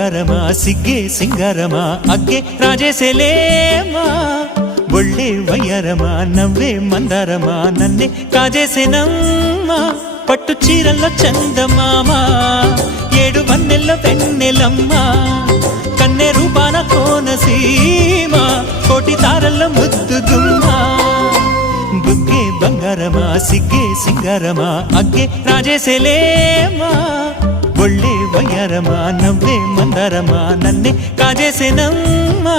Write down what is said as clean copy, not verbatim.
బంగారమా సిగ్గే సింగారమా అగ్గే రాజేసేలేమా ఒళ్ళే వయ్యారమా నవ్వే మందారమా నన్నే కాజేసేనమ్మా పట్టు చీరల్లో చందమామా ఏడు వన్నెల్లో వెన్నెలమ్మా కన్నె రూపాన కోనసీమ కోటి తారల్లో ముద్దుగుమ్మా బుగ్గే బంగారమా సిగ్గే సింగారమా అగ్గే రాజేసేలేమా ఒళ్ళే వయ్యారమా నవ్వే మందారమా నన్నే కాజేసేనమ్మా